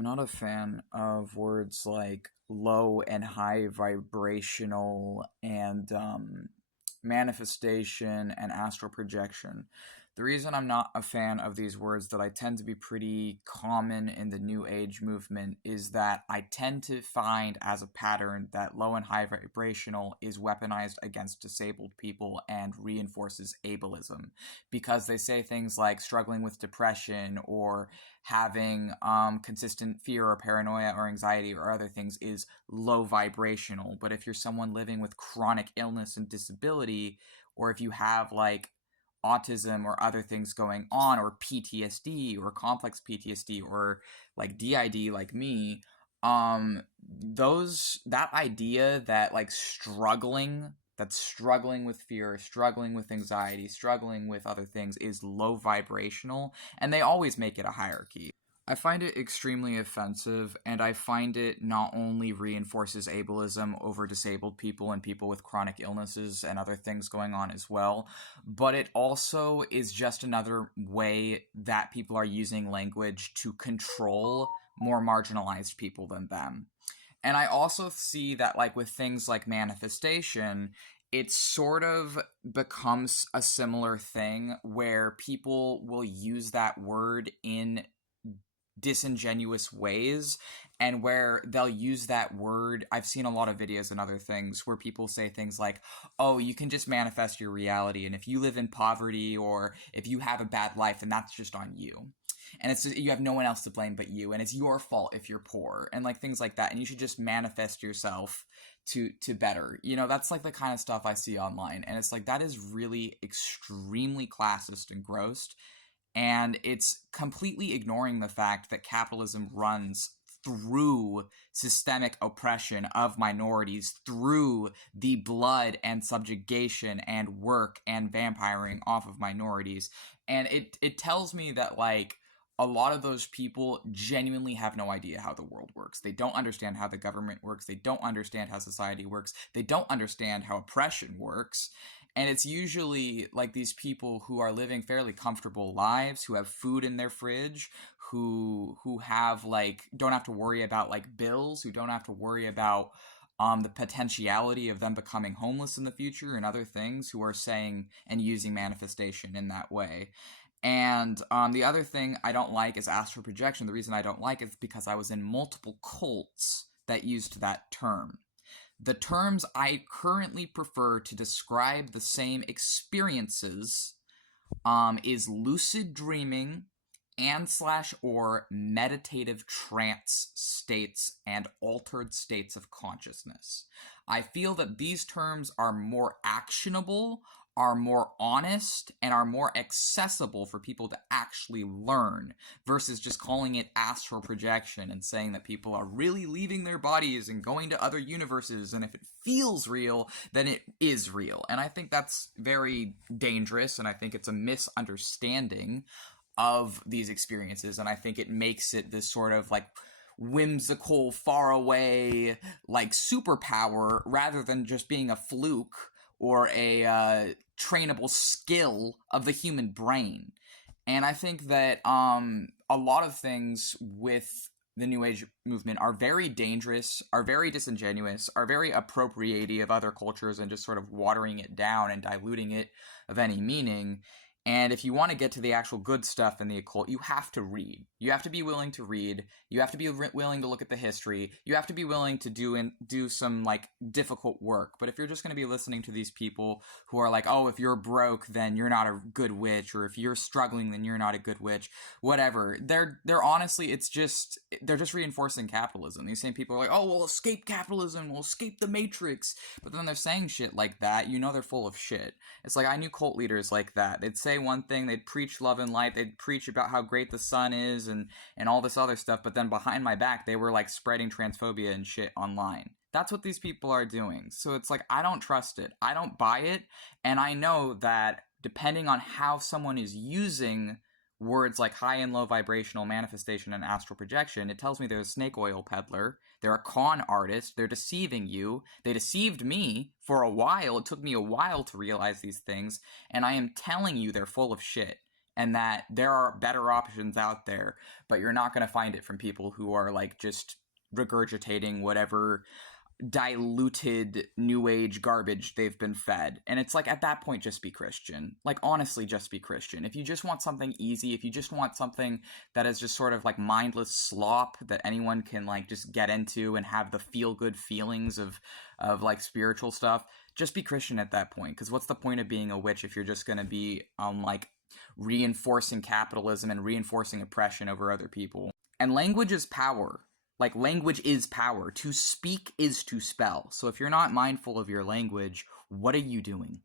I'm not a fan of words like low and high vibrational and manifestation and astral projection. The reason I'm not a fan of these words that I tend to be pretty common in the New Age movement is that I tend to find as a pattern that low and high vibrational is weaponized against disabled people and reinforces ableism because they say things like struggling with depression or having consistent fear or paranoia or anxiety or other things is low vibrational. But if you're someone living with chronic illness and disability, or if you have like autism or other things going on, or PTSD or complex PTSD or like DID like me, those that idea that like struggling with fear, struggling with anxiety, struggling with other things is low vibrational, and they always make it a hierarchy. I find it extremely offensive, and I find it not only reinforces ableism over disabled people and people with chronic illnesses and other things going on as well, but it also is just another way that people are using language to control more marginalized people than them. And I also see that, like, with things like manifestation, it sort of becomes a similar thing where people will use that word in disingenuous ways, and where they'll use that word. I've seen a lot of videos and other things where people say things like, oh, you can just manifest your reality, and if you live in poverty or if you have a bad life, then that's just on you, and it's you have no one else to blame but you, and it's your fault if you're poor, and like things like that, and you should just manifest yourself to better. That's like the kind of stuff I see online, and it's like that is really extremely classist and gross, and it's completely ignoring the fact that capitalism runs through systemic oppression of minorities, through the blood and subjugation and work and vampiring off of minorities. And it tells me that, like, a lot of those people genuinely have no idea how the world works. They don't understand how the government works. They don't understand how society works. They don't understand how oppression works. And it's usually like these people who are living fairly comfortable lives, who have food in their fridge, who have like don't have to worry about like bills, who don't have to worry about the potentiality of them becoming homeless in the future and other things, who are saying and using manifestation in that way. And the other thing I don't like is astral projection. The reason I don't like it is because I was in multiple cults that used that term. The terms I currently prefer to describe the same experiences is lucid dreaming and/or meditative trance states and altered states of consciousness. I feel that these terms are more actionable, are more honest, and are more accessible for people to actually learn versus just calling it astral projection and saying that people are really leaving their bodies and going to other universes, and if it feels real, then it is real. And I think that's very dangerous, and I think it's a misunderstanding of these experiences, and I think it makes it this sort of like whimsical, faraway, like superpower rather than just being a fluke or a trainable skill of the human brain. And I think that a lot of things with the New Age movement are very dangerous, are very disingenuous, are very appropriative of other cultures and just sort of watering it down and diluting it of any meaning. And if you want to get to the actual good stuff in the occult, you have to read. You have to be willing to read. You have to be willing to look at the history. You have to be willing to do some like difficult work. But if you're just going to be listening to these people who are like, oh, if you're broke, then you're not a good witch, or if you're struggling, then you're not a good witch, whatever. They're honestly, they're just reinforcing capitalism. These same people are like, oh, we'll escape capitalism, we'll escape the matrix. But then they're saying shit like that. They're full of shit. It's like I knew cult leaders like that. They'd say one thing, they'd preach love and light, they'd preach about how great the sun is and all this other stuff, but then behind my back they were like spreading transphobia and shit online. That's what these people are doing. So it's like, I don't trust it, I don't buy it, and I know that depending on how someone is using words like high and low vibrational manifestation and astral projection, it tells me they're a snake oil peddler, they're a con artist, they're deceiving you. They deceived me for a while. It took me a while to realize these things, and I am telling you they're full of shit. and that there are better options out there, but you're not going to find it from people who are like just regurgitating whatever diluted new age garbage they've been fed. And it's like, at that point, just be Christian. Like, honestly, just be Christian. If you just want something easy, if you just want something that is just sort of like mindless slop that anyone can like just get into and have the feel good feelings of like spiritual stuff, just be Christian at that point. Because what's the point of being a witch if you're just going to be like reinforcing capitalism and reinforcing oppression over other people? And language is power. Like, language is power. To speak is to spell. So if you're not mindful of your language, what are you doing?